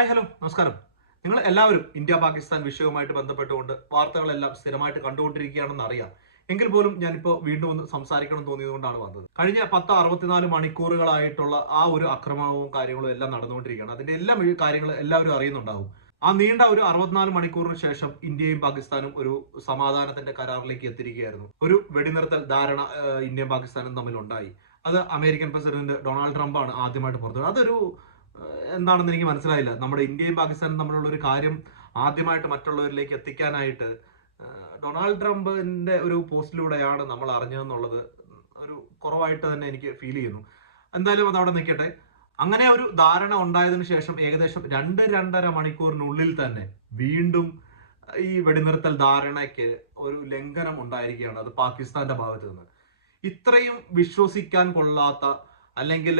Hi hello നമസ്കാരം. നിങ്ങൾ എല്ലാവരും ഇന്ത്യ പാകിസ്ഥാൻ വിഷയവുമായിട്ട് ബന്ധപ്പെട്ടുകൊണ്ട് വാർത്തകളെല്ലാം സ്ഥിരമായിട്ട് കണ്ടുകൊണ്ടിരിക്കുകയാണെന്ന് അറിയാം. എങ്കിൽ പോലും ഞാനിപ്പോൾ വീണ്ടും ഒന്ന് സംസാരിക്കണം തോന്നിയതുകൊണ്ടാണ് വന്നത്. കഴിഞ്ഞ പത്ത് അറുപത്തിനാല് മണിക്കൂറുകളായിട്ടുള്ള ആ ഒരു അക്രമവും കാര്യങ്ങളും എല്ലാം നടന്നുകൊണ്ടിരിക്കുകയാണ്. അതിന്റെ എല്ലാ കാര്യങ്ങൾ എല്ലാവരും അറിയുന്നുണ്ടാവും. ആ നീണ്ട ഒരു അറുപത്തിനാല് മണിക്കൂറിന് ശേഷം ഇന്ത്യയും പാകിസ്ഥാനും ഒരു സമാധാനത്തിന്റെ കരാറിലേക്ക് എത്തിയിരിക്കുകയായിരുന്നു. ഒരു വെടിനിർത്തൽ ധാരണ ഇന്ത്യയും പാകിസ്ഥാനും തമ്മിൽ ഉണ്ടായി അത് അമേരിക്കൻ പ്രസിഡന്റ് ഡൊണാൾഡ് ആണ് ആദ്യമായിട്ട് പുറത്തു അതൊരു എന്താണെന്ന് എനിക്ക് മനസ്സിലായില്ല. നമ്മുടെ ഇന്ത്യയും പാകിസ്ഥാനും തമ്മിലുള്ള ഒരു കാര്യം ആദ്യമായിട്ട് മറ്റുള്ളവരിലേക്ക് എത്തിക്കാനായിട്ട് ഡൊണാൾഡ് ട്രംപിന്റെ ഒരു പോസ്റ്റിലൂടെയാണ് നമ്മൾ അറിഞ്ഞതെന്നുള്ളത് ഒരു കുറവായിട്ട് തന്നെ എനിക്ക് ഫീൽ ചെയ്യുന്നു. എന്തായാലും അത് അവിടെ നിൽക്കട്ടെ. അങ്ങനെ ഒരു ധാരണ ഉണ്ടായതിനു ശേഷം ഏകദേശം രണ്ട് രണ്ടര മണിക്കൂറിനുള്ളിൽ തന്നെ വീണ്ടും ഈ വെടിനിർത്തൽ ധാരണയ്ക്ക് ഒരു ലംഘനം ഉണ്ടായിരിക്കുകയാണ് അത് പാകിസ്ഥാന്റെ ഭാഗത്ത് നിന്ന്. ഇത്രയും വിശ്വസിക്കാൻ കൊള്ളാത്ത അല്ലെങ്കിൽ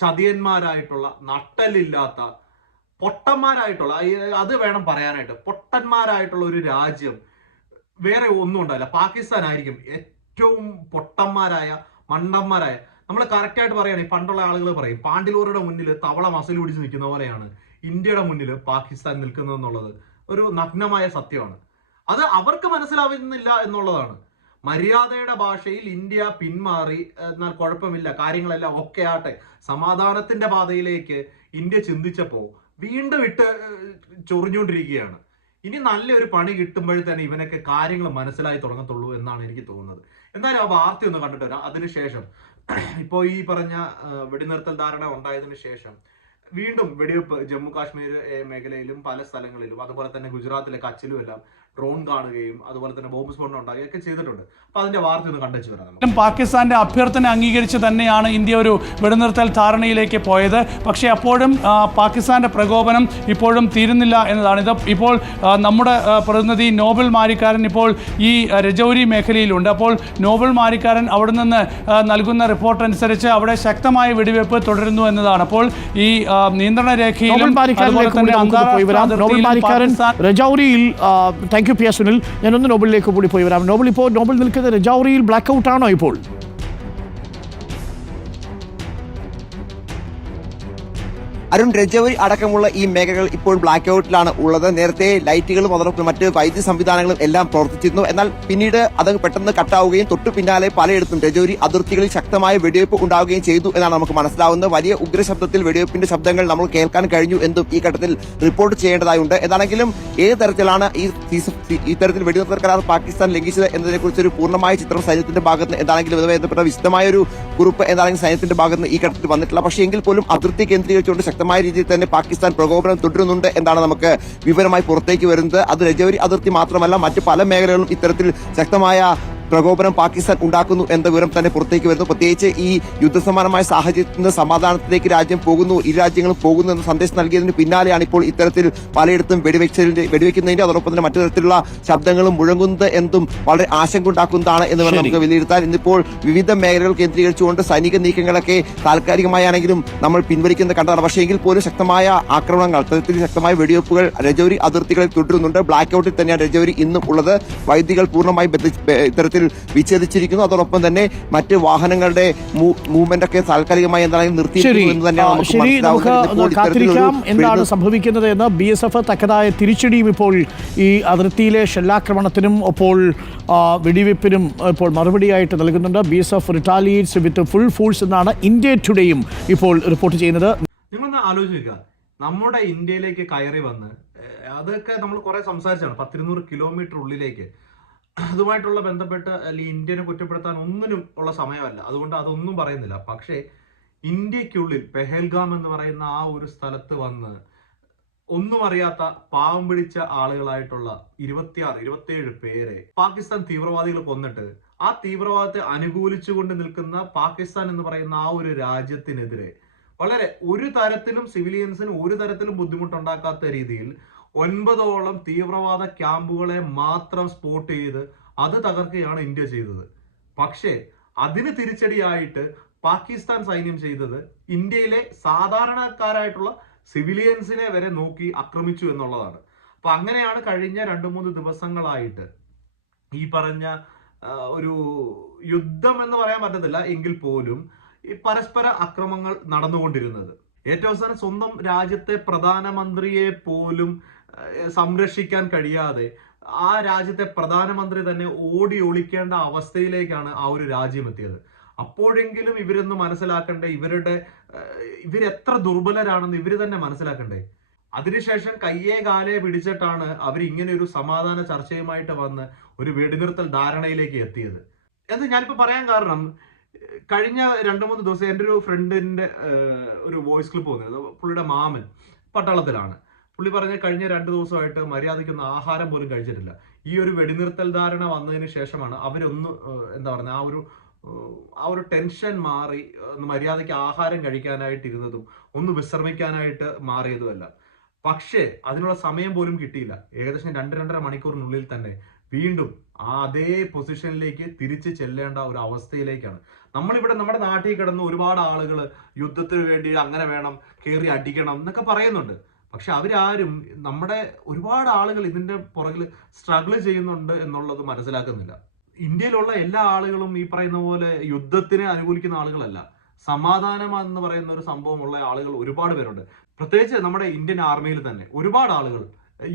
ചതിയന്മാരായിട്ടുള്ള നട്ടലില്ലാത്ത പൊട്ടന്മാരായിട്ടുള്ള അത് വേണം പറയാനായിട്ട് പൊട്ടന്മാരായിട്ടുള്ള ഒരു രാജ്യം വേറെ ഒന്നും ഉണ്ടാവില്ല. പാകിസ്ഥാൻ ആയിരിക്കും ഏറ്റവും പൊട്ടന്മാരായ മണ്ടന്മാരായ. നമ്മൾ കറക്റ്റായിട്ട് പറയുകയാണെങ്കിൽ പണ്ടുള്ള ആളുകൾ പറയും പാണ്ഡിലൂരുടെ മുന്നിൽ തവള മസിൽ പിടിച്ച് നിൽക്കുന്ന പോലെയാണ് ഇന്ത്യയുടെ മുന്നിൽ പാകിസ്ഥാൻ നിൽക്കുന്നതെന്നുള്ളത്. ഒരു നഗ്നമായ സത്യമാണ്. അത് അവർക്ക് മനസ്സിലാവുന്നില്ല എന്നുള്ളതാണ്. മര്യാദയുടെ ഭാഷയിൽ ഇന്ത്യ പിന്മാറി എന്നാൽ കുഴപ്പമില്ല. കാര്യങ്ങളെല്ലാം ഒക്കെ ആട്ടെ സമാധാനത്തിന്റെ പാതയിലേക്ക് ഇന്ത്യ ചിന്തിച്ചപ്പോൾ വീണ്ടും ഇട്ട് ചൊറിഞ്ഞുകൊണ്ടിരിക്കുകയാണ്. ഇനി നല്ലൊരു പണി കിട്ടുമ്പോഴേ തന്നെ ഇവനൊക്കെ കാര്യങ്ങൾ മനസ്സിലായി തുടങ്ങത്തുള്ളൂ എന്നാണ് എനിക്ക് തോന്നുന്നത്. എന്തായാലും ആ വാർത്ത ഒന്ന് കണ്ടിട്ട് വരാം. അതിനുശേഷം ഇപ്പോൾ ഈ പറഞ്ഞ വെടിനിർത്തൽ ധാരണ ഉണ്ടായതിനു ശേഷം വീണ്ടും വെടിവെപ്പ് ജമ്മു കാശ്മീർ മേഖലയിലും പല സ്ഥലങ്ങളിലും അതുപോലെ തന്നെ ഗുജറാത്തിലെ കച്ചിലും എല്ലാം ഡ്രോൺ കാണുകയും അതുപോലെ തന്നെ ബോംബ് സ്ഫോടനം ഉണ്ടാകുകയൊക്കെ ചെയ്തിട്ടുണ്ട്. അപ്പൊ അതിന്റെ വാർത്ത ഒന്ന് കണ്ടു വരാം. പാകിസ്ഥാന്റെ അഭ്യർത്ഥന അംഗീകരിച്ച് തന്നെയാണ് ഇന്ത്യ ഒരു വെടിനിർത്തൽ ധാരണയിലേക്ക് പോയത്. പക്ഷേ അപ്പോഴും പാകിസ്ഥാന്റെ പ്രകോപനം ഇപ്പോഴും തീരുന്നില്ല എന്നതാണ്. ഇത് ഇപ്പോൾ നമ്മുടെ പ്രതിനിധി നോബൽ മാരിക്കാരൻ ഇപ്പോൾ ഈ രജൗരി മേഖലയിലുണ്ട്. അപ്പോൾ നോബൽ മാരിക്കാരൻ അവിടെ നിന്ന് നൽകുന്ന റിപ്പോർട്ട് അനുസരിച്ച് അവിടെ ശക്തമായ വെടിവെപ്പ് തുടരുന്നു എന്നതാണ്. അപ്പോൾ ഈ നിയന്ത്രണ രേഖയിൽ രേഖയിലും അതുപോലെ തന്നെ രജൌരിയിൽ thank you P S Sunil. ഞാനൊന്ന് നോബിളിലേക്ക് കൂടി പോയി വരാം. നോബിൾ ഇപ്പോൾ നോബിൾ നിൽക്കുന്ന രജൗറിയിൽ ബ്ലാക്ക് ഔട്ടാണോ ഇപ്പോൾ? അരുൺ രജവരി അടക്കമുള്ള ഈ മേഖലകൾ ഇപ്പോൾ ബ്ലാക്ക് ഔട്ടിലാണ് ഉള്ളത്. നേരത്തെ ലൈറ്റുകളും അതോടൊപ്പം മറ്റ് വൈദ്യുതി സംവിധാനങ്ങളും എല്ലാം പ്രവർത്തിച്ചിരുന്നു. എന്നാൽ പിന്നീട് അത് പെട്ടെന്ന് കട്ടാവുകയും തൊട്ടു പിന്നാലെ പലയിടത്തും രജൌരി അതിർത്തികളിൽ ശക്തമായ വെടിവെയ്പ് ഉണ്ടാവുകയും ചെയ്തു എന്നാണ് നമുക്ക് മനസ്സിലാവുന്നത്. വലിയ ഉഗ്രശബ്ദത്തിൽ വെടിവെയ്പ്പിന്റെ ശബ്ദങ്ങൾ നമ്മൾ കേൾക്കാൻ കഴിഞ്ഞു എന്നും ഈ ഘട്ടത്തിൽ റിപ്പോർട്ട് ചെയ്യേണ്ടതായുണ്ട്. ഏതാണെങ്കിലും ഏത് തരത്തിലാണ് ഈ ഇത്തരത്തിൽ വെടിനിർത്തൽ കരാർ പാകിസ്ഥാൻ ലംഘിച്ചത് എന്നതിനെക്കുറിച്ച് ഒരു പൂർണമായ ചിത്രം സൈന്യത്തിന്റെ ഭാഗത്ത് എന്താണെങ്കിലും ഇതുമായി ബന്ധപ്പെട്ട വിശദമായ ഒരു കുറിപ്പ് എന്താണെങ്കിലും സൈന്യത്തിന്റെ ഭാഗത്ത് ഈ ഘട്ടത്തിൽ വന്നിട്ടില്ല. പക്ഷേ എങ്കിൽ പോലും അതിർത്തി കേന്ദ്രീകരിച്ചുകൊണ്ട് ശക്തമായ രീതിയിൽ തന്നെ പാകിസ്ഥാൻ പ്രകോപനം തുടരുന്നുണ്ട് എന്നാണ് നമുക്ക് വിവരമായി പുറത്തേക്ക് വരുന്നത്. അത് രജൌരി അതിർത്തി മാത്രമല്ല മറ്റ് പല മേഖലകളും ഇത്തരത്തിൽ ശക്തമായ പ്രകോപനം പാകിസ്ഥാൻ ഉണ്ടാക്കുന്നു എന്ന വിവരം തന്നെ പുറത്തേക്ക് വരുന്നു. പ്രത്യേകിച്ച് ഈ യുദ്ധസമാനമായ സാഹചര്യത്തിൽ നിന്ന് സമാധാനത്തിലേക്ക് രാജ്യം പോകുന്നു ഇരു രാജ്യങ്ങളും പോകുന്നു എന്ന സന്ദേശം നൽകിയതിന് പിന്നാലെയാണ് ഇപ്പോൾ ഇത്തരത്തിൽ പലയിടത്തും വെടിവെച്ചതിന്റെ വെടിവെക്കുന്നതിന്റെ അതോടൊപ്പം തന്നെ മറ്റു തരത്തിലുള്ള ശബ്ദങ്ങളും മുഴങ്ങുന്നത് എന്തും വളരെ ആശങ്ക ഉണ്ടാക്കുന്നതാണ് എന്ന് വേണം നമുക്ക് വിലയിരുത്താൻ. ഇന്നിപ്പോൾ വിവിധ മേഖലകൾ കേന്ദ്രീകരിച്ചുകൊണ്ട് സൈനിക നീക്കങ്ങളൊക്കെ താൽക്കാലികമായാണെങ്കിലും നമ്മൾ പിൻവലിക്കുന്ന കണ്ടതാണ്. പക്ഷേ എങ്കിൽ പോലും ശക്തമായ ആക്രമണങ്ങൾ അത്തരത്തിൽ ശക്തമായ വെടിവെപ്പുകൾ രജൌരി അതിർത്തികളിൽ തുടരുന്നുണ്ട്. ബ്ലാക്ക് ഔട്ടിൽ തന്നെയാണ് രജൌരി ഇന്നും ഉള്ളത്. വൈദ്യുതികൾ പൂർണമായി ബന്ധിച്ച് ബെ- ഇത്തരത്തിൽ വിച്ഛേദിച്ചിരിക്കുന്നു. അതോടൊപ്പം തന്നെ മറ്റ് വാഹനങ്ങളുടെ മൂവ്മെന്റ് ഒക്കെ താൽക്കാലികമായി എന്തായാലും നിർത്തിയിരിക്കുന്നു എന്താണ് സംഭവിക്കുന്നത് എന്ന് ബി എസ് എഫ് തക്കതായ തിരിച്ചടിയും ഇപ്പോൾ ഈ അതിർത്തിയിലെ ഷെല്ലാക്രമണത്തിനും ഇപ്പോൾ ആ, വെടിവെപ്പിനും ഇപ്പോൾ മറുപടിയായിട്ട് നൽകുന്നുണ്ട്. B S F retaliates with full force എന്നാണ് ഇന്ത്യ ടുഡേയും ഇപ്പോൾ റിപ്പോർട്ട് ചെയ്യുന്നത്. നിങ്ങളൊന്ന് ആലോചിക്കുക നമ്മുടെ ഇന്ത്യയിലേക്ക് കയറി വന്ന് അതൊക്കെ നമ്മൾ കുറെ സംസാരിച്ചാണ്. പത്തിരുന്നൂറ് കിലോമീറ്റർ ഉള്ളിലേക്ക്. അതുമായിട്ടുള്ള ബന്ധപ്പെട്ട് അല്ലെങ്കിൽ ഇന്ത്യനെ കുറ്റപ്പെടുത്താൻ ഒന്നിനും ഉള്ള സമയമല്ല. അതുകൊണ്ട് അതൊന്നും പറയുന്നില്ല. പക്ഷേ ഇന്ത്യക്കുള്ളിൽ പെഹൽഗാം എന്ന് പറയുന്ന ആ ഒരു സ്ഥലത്ത് വന്ന് ഒന്നും അറിയാത്ത പാവം പിടിച്ച ആളുകളായിട്ടുള്ള ഇരുപത്തിയാറ് ഇരുപത്തിയേഴ് പേരെ പാകിസ്ഥാൻ തീവ്രവാദികൾ കൊന്നിട്ട് ആ തീവ്രവാദത്തെ അനുകൂലിച്ചു കൊണ്ട് നിൽക്കുന്ന പാകിസ്ഥാൻ എന്ന് പറയുന്ന ആ ഒരു രാജ്യത്തിനെതിരെ വളരെ ഒരു തരത്തിലും സിവിലിയൻസിന് ഒരു തരത്തിലും ബുദ്ധിമുട്ടുണ്ടാക്കാത്ത രീതിയിൽ ഒൻപതോളം തീവ്രവാദ ക്യാമ്പുകളെ മാത്രം സ്പോട്ട് ചെയ്ത് അത് തകർക്കുകയാണ് ഇന്ത്യ ചെയ്തത്. പക്ഷേ അതിന് തിരിച്ചടിയായിട്ട് പാകിസ്ഥാൻ സൈന്യം ചെയ്തത് ഇന്ത്യയിലെ സാധാരണക്കാരായിട്ടുള്ള സിവിലിയൻസിനെ വരെ നോക്കി ആക്രമിച്ചു എന്നുള്ളതാണ്. അപ്പൊ അങ്ങനെയാണ് കഴിഞ്ഞ രണ്ടു മൂന്ന് ദിവസങ്ങളായിട്ട് ഈ പറഞ്ഞ ഒരു യുദ്ധം എന്ന് പറയാൻ പറ്റത്തില്ല. എങ്കിൽ പോലും ഈ പരസ്പര അക്രമങ്ങൾ നടന്നുകൊണ്ടിരുന്നത്. ഏറ്റവും അവസാനം സ്വന്തം രാജ്യത്തെ പ്രധാനമന്ത്രിയെ പോലും സംരക്ഷിക്കാൻ കഴിയാതെ ആ രാജ്യത്തെ പ്രധാനമന്ത്രി തന്നെ ഓടി ഒളിക്കേണ്ട അവസ്ഥയിലേക്കാണ് ആ ഒരു രാജ്യം എത്തിയത്. അപ്പോഴെങ്കിലും ഇവരൊന്ന് മനസ്സിലാക്കണ്ടേ? ഇവരുടെ ഇവരെത്ര ദുർബലരാണെന്ന് ഇവർ തന്നെ മനസ്സിലാക്കണ്ടേ? അതിനുശേഷം കയ്യേ കാലേ പിടിച്ചിട്ടാണ് അവർ ഇങ്ങനെ ഒരു സമാധാന ചർച്ചയുമായിട്ട് വന്ന് ഒരു വെടിനിർത്തൽ ധാരണയിലേക്ക് എത്തിയത്. എന്ന് ഞാനിപ്പോ പറയാൻ കാരണം കഴിഞ്ഞ രണ്ട് മൂന്ന് ദിവസം എന്റെ ഒരു ഫ്രണ്ടിന്റെ ഒരു വോയിസ് ക്ലിപ്പ് വന്നത് പുള്ളിയുടെ മാമൻ പട്ടാളത്തിലാണ്. പുള്ളി പറഞ്ഞ കഴിഞ്ഞ രണ്ട് ദിവസമായിട്ട് മര്യാദയ്ക്കൊന്നും ആഹാരം പോലും കഴിച്ചിട്ടില്ല. ഈ ഒരു വെടിനിർത്തൽ ധാരണ വന്നതിന് ശേഷമാണ് അവരൊന്ന് എന്താ പറയുക ആ ഒരു ആ ഒരു ടെൻഷൻ മാറി ഒന്ന് മര്യാദയ്ക്ക് ആഹാരം കഴിക്കാനായിട്ടിരുന്നതും ഒന്ന് വിശ്രമിക്കാനായിട്ട് മാറിയതുമല്ല. പക്ഷേ അതിനുള്ള സമയം പോലും കിട്ടിയില്ല. ഏകദേശം രണ്ട് രണ്ടര മണിക്കൂറിനുള്ളിൽ തന്നെ വീണ്ടും ആ അതേ പൊസിഷനിലേക്ക് തിരിച്ചു ചെല്ലേണ്ട ഒരു അവസ്ഥയിലേക്കാണ്. നമ്മളിവിടെ നമ്മുടെ നാട്ടിൽ കിടന്ന് ഒരുപാട് ആളുകൾ യുദ്ധത്തിന് വേണ്ടി അങ്ങനെ വേണം കയറി അടിക്കണം എന്നൊക്കെ പറയുന്നുണ്ട്. പക്ഷെ അവരാരും നമ്മുടെ ഒരുപാട് ആളുകൾ ഇതിന്റെ പുറകിൽ സ്ട്രഗിൾ ചെയ്യുന്നുണ്ട് എന്നുള്ളത് മനസ്സിലാക്കുന്നില്ല. ഇന്ത്യയിലുള്ള എല്ലാ ആളുകളും ഈ പറയുന്ന പോലെ യുദ്ധത്തിനെ അനുകൂലിക്കുന്ന ആളുകളല്ല. സമാധാനം എന്ന് പറയുന്ന ഒരു സംഭവമുള്ള ആളുകൾ ഒരുപാട് പേരുണ്ട്. പ്രത്യേകിച്ച് നമ്മുടെ ഇന്ത്യൻ ആർമിയിൽ തന്നെ ഒരുപാട് ആളുകൾ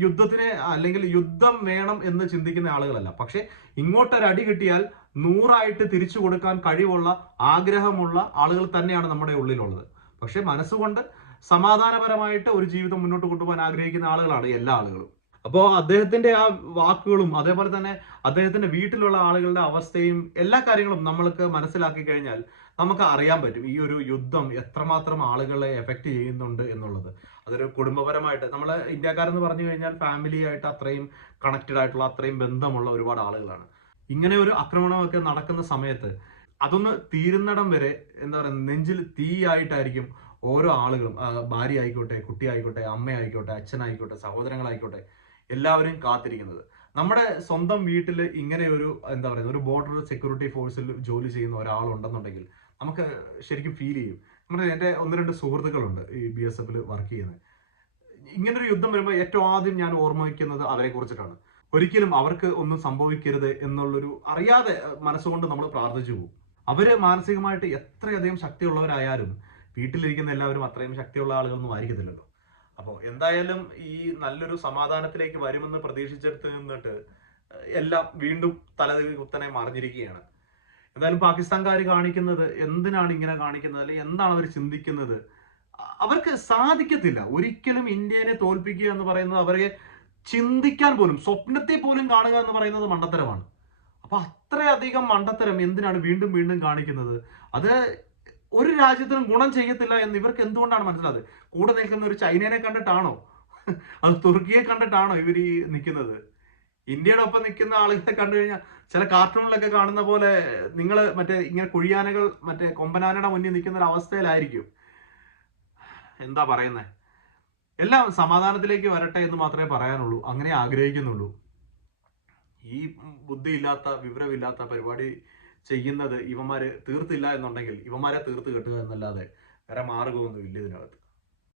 യുദ്ധത്തിന് അല്ലെങ്കിൽ യുദ്ധം വേണം എന്ന് ചിന്തിക്കുന്ന ആളുകളല്ല. പക്ഷെ ഇങ്ങോട്ടൊരു അടി കിട്ടിയാൽ നൂറായിട്ട് തിരിച്ചു കൊടുക്കാൻ കഴിവുള്ള ആഗ്രഹമുള്ള ആളുകൾ തന്നെയാണ് നമ്മുടെ ഉള്ളിലുള്ളത്. പക്ഷെ മനസ്സുകൊണ്ട് സമാധാനപരമായിട്ട് ഒരു ജീവിതം മുന്നോട്ട് കൊണ്ടുപോകാൻ ആഗ്രഹിക്കുന്ന ആളുകളാണ് എല്ലാ ആളുകളും. അപ്പോൾ അദ്ദേഹത്തിന്റെ ആ വാക്കുകളും അതേപോലെ തന്നെ അദ്ദേഹത്തിന്റെ വീട്ടിലുള്ള ആളുകളുടെ അവസ്ഥയും എല്ലാ കാര്യങ്ങളും നമ്മൾക്ക് മനസ്സിലാക്കി കഴിഞ്ഞാൽ നമുക്ക് അറിയാൻ പറ്റും ഈ ഒരു യുദ്ധം എത്രമാത്രം ആളുകളെ എഫക്റ്റ് ചെയ്യുന്നുണ്ട് എന്നുള്ളത്. അതൊരു കുടുംബപരമായിട്ട് നമ്മൾ ഇന്ത്യക്കാരെന്ന് പറഞ്ഞു കഴിഞ്ഞാൽ ഫാമിലി ആയിട്ട് അത്രയും കണക്റ്റഡ് ആയിട്ടുള്ള അത്രയും ബന്ധമുള്ള ഒരുപാട് ആളുകളാണ്. ഇങ്ങനെ ഒരു ആക്രമണമൊക്കെ നടക്കുന്ന സമയത്ത് അതൊന്ന് തീരുന്നിടം വരെ എന്താ പറയുക നെഞ്ചിൽ തീയായിട്ടായിരിക്കും ഓരോ ആളുകളും ഭാര്യ ആയിക്കോട്ടെ കുട്ടി ആയിക്കോട്ടെ അമ്മ ആയിക്കോട്ടെ അച്ഛനായിക്കോട്ടെ സഹോദരങ്ങളായിക്കോട്ടെ എല്ലാവരും കാത്തിരിക്കുന്നത്. നമ്മുടെ സ്വന്തം വീട്ടിൽ ഇങ്ങനെ ഒരു എന്താ പറയുക ഒരു ബോർഡർ സെക്യൂരിറ്റി ഫോഴ്സിൽ ജോലി ചെയ്യുന്ന ഒരാളുണ്ടെന്നുണ്ടെങ്കിൽ നമുക്ക് ശരിക്കും ഫീൽ ചെയ്യും. നമ്മുടെ എന്റെ ഒന്ന് രണ്ട് സുഹൃത്തുക്കളുണ്ട് ഈ ബി എസ് എഫിൽ വർക്ക് ചെയ്യുന്നത്. ഇങ്ങനൊരു യുദ്ധം വരുമ്പോൾ ഏറ്റവും ആദ്യം ഞാൻ ഓർമ്മ വയ്ക്കുന്നത് അവരെ കുറിച്ചിട്ടാണ്. ഒരിക്കലും അവർക്ക് ഒന്നും സംഭവിക്കരുത് എന്നുള്ളൊരു അറിയാതെ മനസ്സുകൊണ്ട് നമ്മൾ പ്രാർത്ഥിച്ചു പോകും. അവർ മാനസികമായിട്ട് എത്രയധികം ശക്തിയുള്ളവരായാലും വീട്ടിലിരിക്കുന്ന എല്ലാവരും അത്രയും ശക്തിയുള്ള ആളുകളൊന്നും ആയിരിക്കത്തില്ലല്ലോ. അപ്പോൾ എന്തായാലും ഈ നല്ലൊരു സമാധാനത്തിലേക്ക് വരുമെന്ന് പ്രതീക്ഷിച്ചെടുത്ത് നിന്നിട്ട് എല്ലാം വീണ്ടും തലതിൽ കുത്തനെ മറിഞ്ഞിരിക്കുകയാണ്. എന്തായാലും പാകിസ്ഥാൻകാർ കാണിക്കുന്നത് എന്തിനാണ് ഇങ്ങനെ കാണിക്കുന്നത്? അല്ലെങ്കിൽ എന്താണ് അവർ ചിന്തിക്കുന്നത്? അവർക്ക് സാധിക്കത്തില്ല. ഒരിക്കലും ഇന്ത്യനെ തോൽപ്പിക്കുക എന്ന് പറയുന്നത് അവരെ ചിന്തിക്കാൻ പോലും സ്വപ്നത്തെ പോലും കാണുക എന്ന് പറയുന്നത് മണ്ടത്തരമാണ്. അപ്പൊ അത്രയധികം മണ്ടത്തരം എന്തിനാണ് വീണ്ടും വീണ്ടും കാണിക്കുന്നത്? അത് ഒരു രാജ്യത്തിനും ഗുണം ചെയ്യത്തില്ല എന്ന് ഇവർക്ക് എന്തുകൊണ്ടാണ് മനസ്സിലായത് കൂടെ നിൽക്കുന്ന ഒരു ചൈനേനെ കണ്ടിട്ടാണോ? അത് തുർക്കിയെ കണ്ടിട്ടാണോ ഇവർ ഈ നിൽക്കുന്നത്? ഇന്ത്യയുടെ ഒപ്പം നിൽക്കുന്ന ആളുകളെ കണ്ടു കഴിഞ്ഞാൽ ചില കാർട്ടൂണിലൊക്കെ കാണുന്ന പോലെ നിങ്ങൾ മറ്റേ ഇങ്ങനെ കുഴിയാനകൾ മറ്റേ കൊമ്പനാനയുടെ മുന്നിൽ നിൽക്കുന്ന ഒരു അവസ്ഥയിലായിരിക്കും. എന്താ പറയുന്നത് എല്ലാം സമാധാനത്തിലേക്ക് വരട്ടെ എന്ന് മാത്രമേ പറയാനുള്ളൂ. അങ്ങനെ ആഗ്രഹിക്കുന്നുള്ളൂ. ഈ ബുദ്ധിയില്ലാത്ത വിവരമില്ലാത്ത പരിപാടി ചെയ്യുന്നത് ഇവന്മാര് തീർത്തില്ല എന്നുണ്ടെങ്കിൽ ഇവന്മാരെ തീർത്ത് കെട്ടുക എന്നല്ലാതെ വേറെ മാർഗമൊന്നും ഇല്ല ഇതിനകത്ത്.